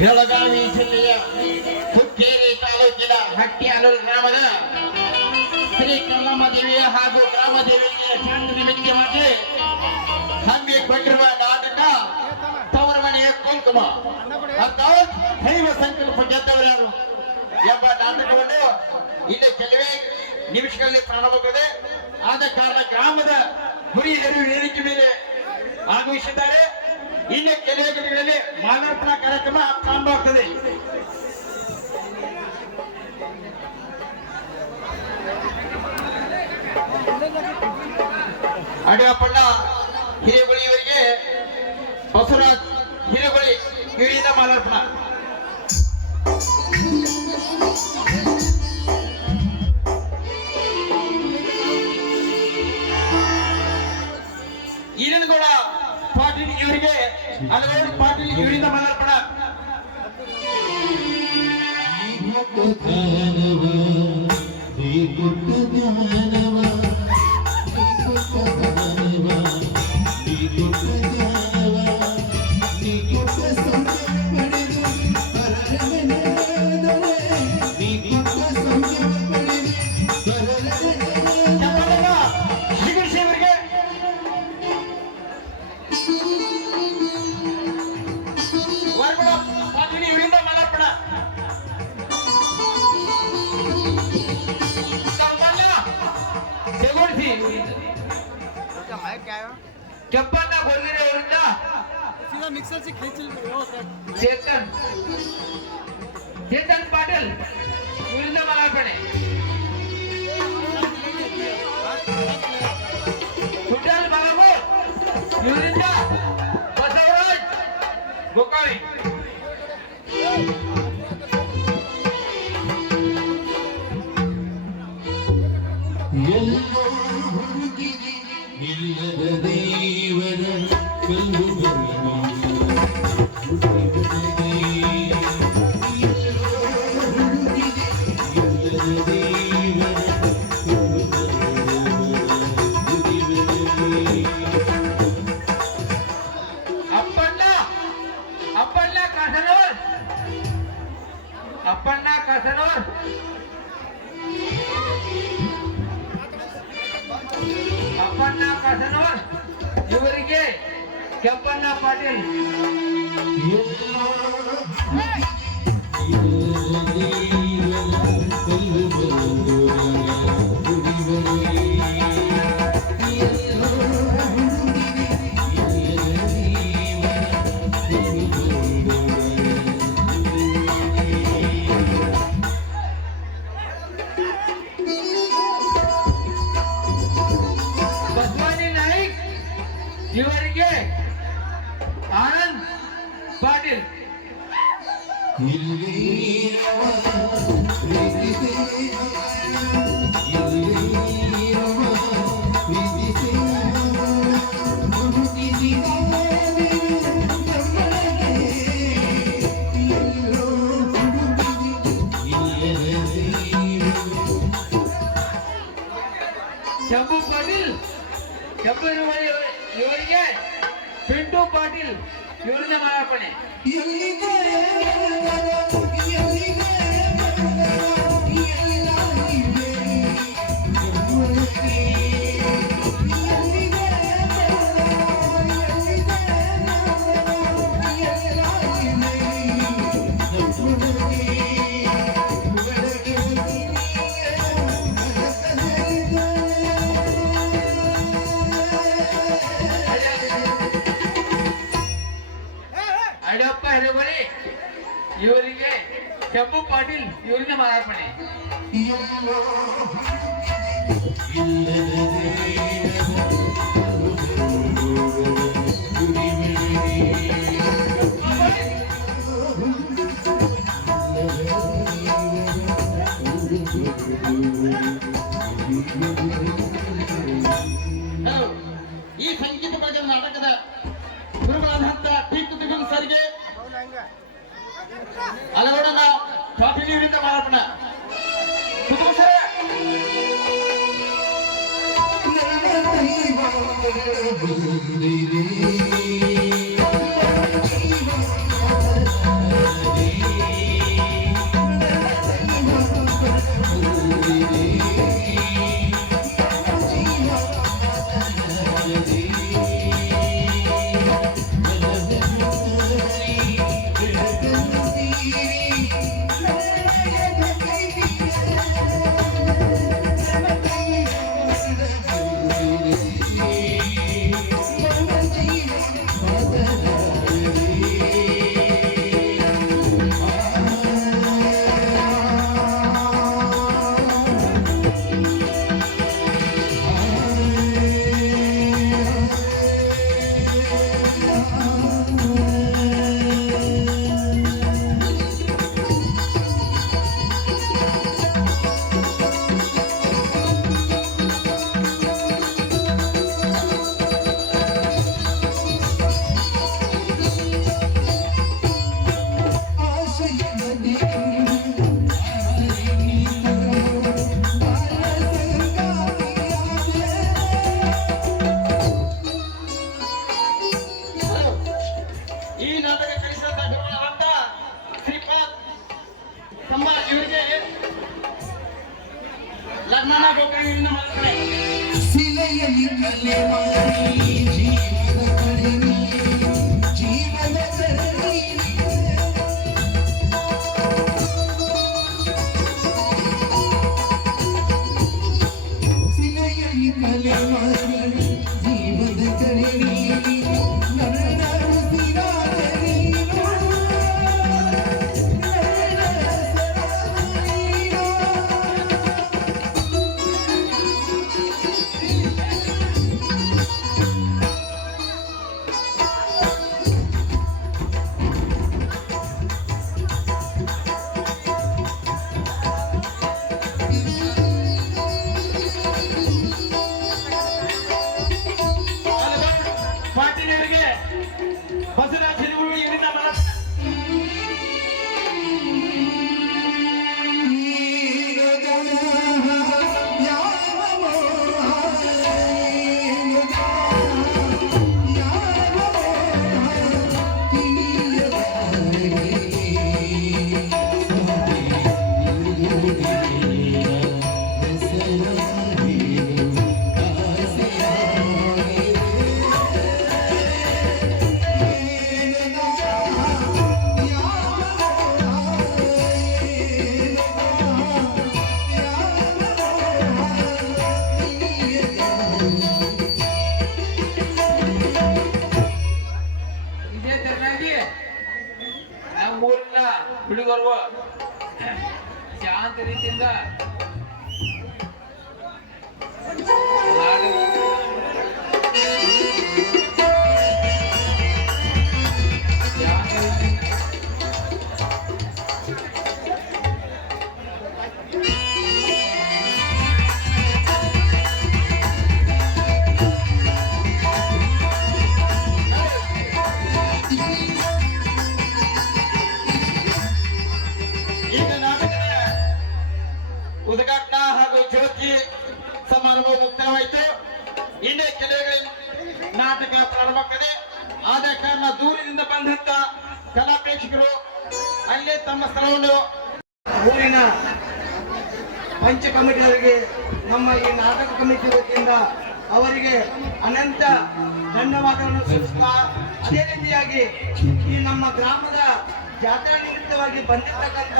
ಬೆಳಗಾವಿ ಜಿಲ್ಲೆಯ ಹುಕ್ಕೇರಿ ತಾಲೂಕಿನ ಹಟ್ಟಿಯಾಲೂರು ಗ್ರಾಮದ ಶ್ರೀ ಕಲ್ಲಮ್ಮ ದೇವಿಯ ಹಾಗೂ ಗ್ರಾಮ ದೇವಿಗೆ ಚಂದ್ರ ನಿಮಿತ್ತವಾಗಿ ಹಮ್ಮಿಕೊಂಡಿರುವ ನಾಟಕ ತವರ ಮನೆಯ ಕುಂಕುಮ ಅಥವಾ ದೈವ ಸಂಕಲ್ಪ ಗೆದ್ದವರಾರು ಎಂಬ ನಾಟಕವನ್ನು ಇಲ್ಲಿ ಕೆಲವೇ ನಿಮಿಷಗಳಲ್ಲಿ ಪ್ರಾರಂಭವಾಗುತ್ತದೆ. ಆದ ಕಾರಣ ಗ್ರಾಮದ ಹಿರಿಯರು ವೇದಿಕೆ ಮೇಲೆ ಆಗಮಿಸಿದ್ದಾರೆ. ಇನ್ನು ಕೆಲವೇ ಗಂಟೆಗಳಲ್ಲಿ ಮಾಲಾರ್ಪಣಾ ಕಾರ್ಯಕ್ರಮ ಪ್ರಾರಂಭವಾಗುತ್ತದೆ. ಅಡಿಯಪ್ಪಣ್ಣ ಹಿರೇಗುಳಿ ಇವರಿಗೆ ಬಸವರಾಜ್ ಹಿರೇಗುಳಿ ಇವರಿಂದ ಮಾಲಾರ್ಪಣಾ. ಈರನಗೌಡ ಪಾಟೀಲ್ ಇವರಿಗೆ ಅಲಗೌಡ ಪಾಟೀಲ್ ಇವರಿಂದ ಮಾಲಾರ್ಪಣಾ. चप्पन्ना गोलगिरे ಅವರಿಂದ सीधा मिक्सर से खींच चेतन पाटिल ಇವರಿಂದ ಮಾಲಾರ್ಪಣೆ. ಸುಡಲ್ ಬಾಬು ಇವರಿಂದ ಬಸವರಾಜ್ ಗೋಕಾವಿ. ಇಲ್ಲದ ದೇವರ ಕಲ್ಲು ಅಪ್ಪಣ್ಣ ಕಾಸನೂರ್ ಅಪ್ಪಣ್ಣ ಕಾಸನೂರ್ ಇವರಿಗೆ ಕೆಂಪಣ್ಣ ಪಾಟೀಲ್. ಇವರಿಗೆ ಆನಂದ್ ಪಾಟೀಲ್. ಶಂಭು ಪಾಟೀಲ್ ಇವರಿಗೆ ಪಿಂಟು ಪಾಟೀಲ್ ಇವರಿಂದ ಮಾಲಾರ್ಪಣೆ. ಅಡಿಯಪ್ಪ ಹಿರೇಗುಳಿ ಇವರಿಗೆ ಶಂಭು ಪಾಟೀಲ್ ಇವರಿಂದ ಮಾಲಾರ್ಪಣೆ. ಈ ಸಂಗೀತ ಬಗ್ಗೆ ನಾಟಕದ ಗುರುಗಳಾದಂತ ಟಿ ಕುತುಬನ್ ಸರ್ಗೆ ಅಲಗೌಡನ ಪಾಟೀಲ್ ಇವರಿಂದ ಮಾಲಾರ್ಪಣೆ. ಕುತುಬ ಸರ್ ಬಂದಿರೇ ನಿನ್ನ ಮನಸ್ಸೇ. ಶಿಲೆಯಲ್ಲಿ ಕಲೆ ಮಾಡಿ ಜೀವದ ಕಳೆನಿ ಜೀವದ ಕಳೆನಿ ಶಿಲೆಯಲ್ಲಿ ಕಲೆ ಮಾಡಿ ಜೀವದ ಕಳೆನಿ ನನ್ನ ಉಸಿರಾದ ನೀನು ಪಾಟೀಲರಿಗೆ ಬಸವರಾಜ ನಿನ್ನ ಮನಸ್ಸೇ. ಇದೇ ತರನಾಗಿ ನಮ್ಮ ಊರಿನ ಹುಡುಗರು ಶಾಂತ ರೀತಿಯಿಂದ ಇಂದು ನಾಟಕದ ಉದ್ಘಾಟನಾ ಹಾಗೂ ಜ್ಯೋತಿ ಸಮಾರಂಭ ಮುಕ್ತಾಯವಾಯಿತು. ಇನ್ನೇ ಕೆಲವೇ ನಾಟಕ ಪ್ರಾರಂಭವಾಗ್ತದೆ. ಆದ ಕಾರಣ ದೂರದಿಂದ ಬಂದಂತ ಕಲಾ ಪ್ರೇಕ್ಷಕರು ಅಲ್ಲೇ ತಮ್ಮ ಸ್ಥಳವನ್ನು ಊರಿನ ಪಂಚ ಕಮಿಟಿಯವರಿಗೆ ನಮ್ಮ ಈ ನಾಟಕ ಕಮಿಟಿ ವತಿಯಿಂದ ಅವರಿಗೆ ಅನಂತ ಧನ್ಯವಾದಗಳನ್ನು ಸಲ್ಲಿಸುತ್ತಾ, ಅದೇ ರೀತಿಯಾಗಿ ಈ ನಮ್ಮ ಗ್ರಾಮದ ಜಾತ್ರಾ ನಿಮಿತ್ತವಾಗಿ ಬಂದಿರತಕ್ಕಂಥ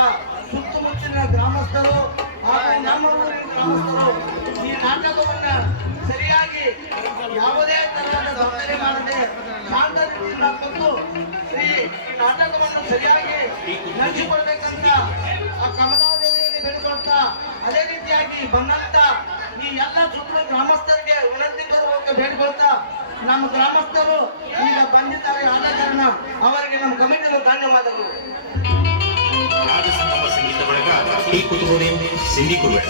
ಸುತ್ತಮುತ್ತಲಿನ ಗ್ರಾಮಸ್ಥರು ಹಾಗೂ ನಮ್ಮ ಊರಿನ ಗ್ರಾಮಸ್ಥರು ಈ ನಾಟಕವನ್ನ ಸರಿಯಾಗಿ ಯಾವುದೇ ತರಹದ ತೊಂದರೆ ಮಾಡದೆ ಶಾಂತ ರೀತಿಯಿಂದ ತಂದು ಈ ನಾಟಕವನ್ನು ಸರಿಯಾಗಿ ನಡೆಸಿಕೊಡ್ಬೇಕಂತ ಆ ಕಮಲಾದೇವಿಯಲ್ಲಿ ಬೇಡಿಕೊಳ್ತಾ, ಅದೇ ರೀತಿಯಾಗಿ ಬಂದಂತ ಈ ಎಲ್ಲ ಸುತ್ತಲ ಗ್ರಾಮಸ್ಥರಿಗೆ ವಿನಂತಿ ತರುವಂತೆ ಬೇಡಿಕೊಳ್ತಾ, ನಮ್ಮ ಗ್ರಾಮಸ್ಥರು ಈಗ ಬಂದಿದ್ದಾರೆ. ಆದ ಕಾರಣ ಅವರಿಗೆ ನಮ್ಮ ಕಮಿಟಿಯ ಧನ್ಯವಾದಗಳು. ರಾಜಸಂಗಮ ಸಂಗೀತ ಬಳಗ ಈ ಕುತೂಹಲಿ ಸಿಂಧಿ ಕುರುವೆ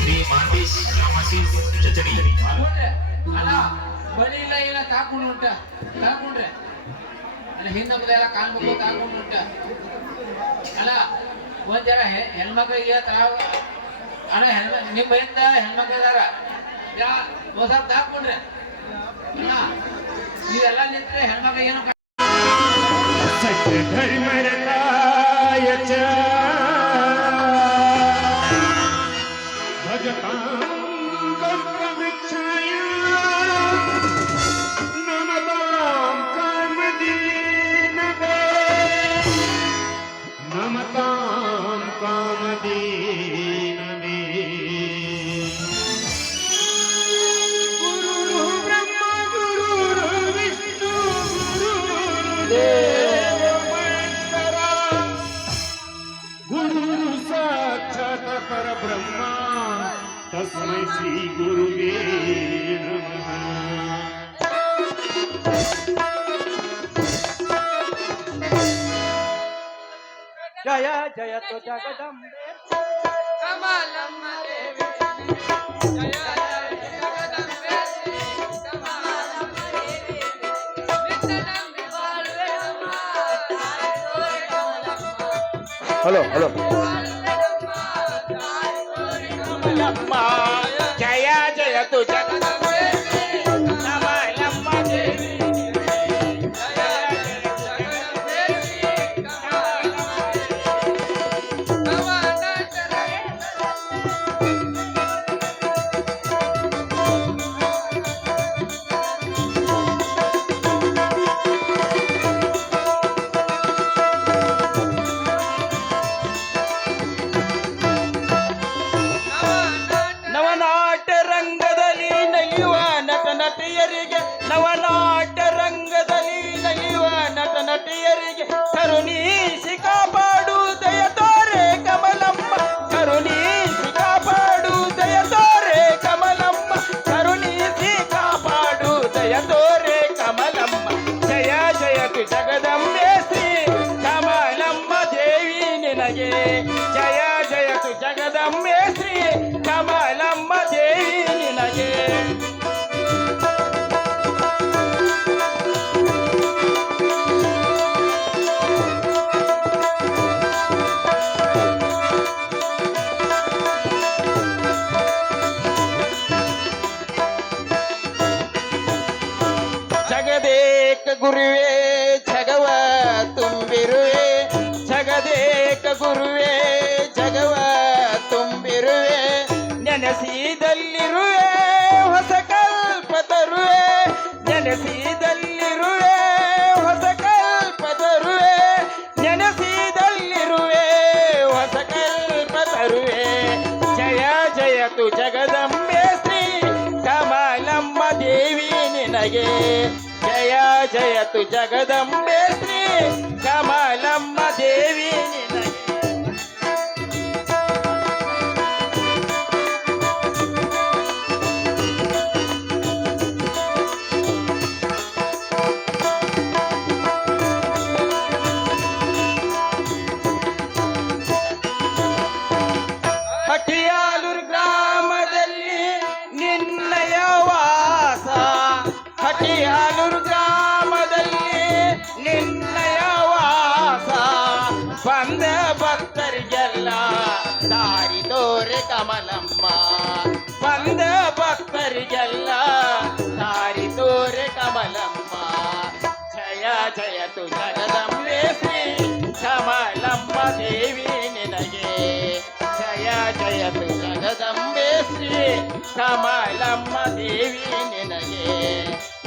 ಶ್ರೀ ಮಾಂಡೇಶ್ ರಾಮಸಿ ಚಚಡಿ ನೋಡ್ರಿ ಅಲ್ಲ ಬಳಿ ಇಲ್ಲ ಇಲ್ಲ ಕಾಕೊಂಡು ಉಂಟ ಕಾಕೊಂಡ್ರೆ ಅಲ್ಲ ಹಿಂದೆಲ್ಲ ಕಾಣ್ಬೇಕು ಕಾಕೊಂಡು ಉಂಟ ಅಲ್ಲ ಒಂದ್ ಜರ ಹೆಣ್ಮಕ್ಳಿಗೆ ಅಲ್ಲ ನಿಮ್ಮ ಹಿಂದ ಹೆಣ್ಮಕ್ಳು ಇದಾರ ಯಾ ಒಂದ್ ಸ್ವಲ್ಪ ಹಾಕೊಂಡ್ರೆ ಅಲ್ಲ ನೀವೆಲ್ಲ ನಿಂತ್ರೆ ಹೆಣ್ಮಕ್ಳು ಏನು तस्मै श्री गुरुवे नमः। जय जय तो जगदम्बे ಕಮಲಮ್ಮ ದೇವಿ ಜಯ ಜಯ ಜಗದಂಬೆ ಕಮಲಮ್ಮ ದೇವಿ ನಿತ್ಯನಂಬಿ ಬಾಳುವೆ ಅಮ್ಮ ಹಲೋ ಹಲೋ ಜಯ ಜಯ ತು ಜಗದಂಬೆ ಕಮಲಮ್ಮ ದೇವಿ ಜಯ ಜಯ ಜಗದಂಬೆ ಕಮಲಮ್ಮ ದೇವಿ ಗುರುವೇ ಜಗವ ತುಂಬಿರುವೆ ಜಗದೇಕ ಗುರುವೇ ಜಗವ ತುಂಬಿರುವೆ ನೆನೆಸಿದಲ್ಲಿರುವೆ ಹೊಸ ಕಲ್ಪ ತರುವೆ ನೆನೆಸಿದಲ್ಲಿರುವೆ ಹೊಸ ಕಲ್ಪ ತರುವೆ ನೆನೆಸಿದಲ್ಲಿರುವೆ ಹೊಸ ಕಲ್ಪ ತರುವೆ ಜಯ ಜಯತು ಜಗದಂಬೆ ಶ್ರೀ ಕಮಲಮ್ಮ ದೇವಿ ನಿನಗೆ ಜಯ ಜಯತು ಜಗದಂಬೆ ಶ್ರೀ ಕಮಲಮ್ಮ ದೇವಿ ನಿನಗೆ ಹಟಿಯಾಲೂರು ಗ್ರಾಮದಲ್ಲಿ ನಿನ್ನಯ ವಾಸ ಹಟಿಯಾಲೂರು ಗ್ರಾಮದಲ್ಲಿ ನಿನ್ನಯ ವಾಸ ಬಂದ ಭಕ್ತರಿಗೆಲ್ಲ ದಾರಿ ತೋರೆ ಕಮಲಮ್ಮ ಬಂದ ಭಕ್ತರಿಗೆಲ್ಲ ದಾರಿ ತೋರೆ ಕಮಲಮ್ಮ ಜಯ ಜಯತು ಜಗದಂಬೆ ಶ್ರೀ ಕಮಲಮ್ಮ ದೇವಿ ನಿನಗೆ ಜಯ ಜಯತು ಜಗದಂಬೆ ಶ್ರೀ ಕಮಲಮ್ಮ ದೇವಿ ನಿನಗೆ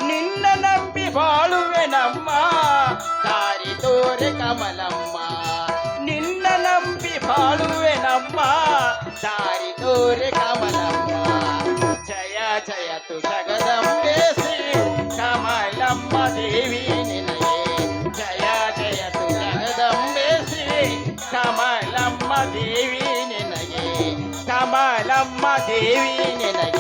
ನಿನ್ನ ನಂಬಿ ಬಾಳುವೆ ನಮ್ಮ ದಾರಿ ತೋರೆ ಕಮಲಮ್ಮ ನಿನ್ನ ನಂಬಿ ಬಾಳುವೆ ನಮ್ಮ ದಾರಿ ತೋರೆ ಕಮಲಮ್ಮ ಜಯ ಜಯತು ಜಗದಂಬೆ ಶ್ರೀ ಕಮಲಮ್ಮ ದೇವಿ ನಿನಗೆ ಜಯ ಜಯತು ಜಗದಂಬೆ ಶ್ರೀ ಕಮಲಮ್ಮ ದೇವಿ ನಿನಗೆ ಕಮಲಮ್ಮ ದೇವಿ ನಿನಗೆ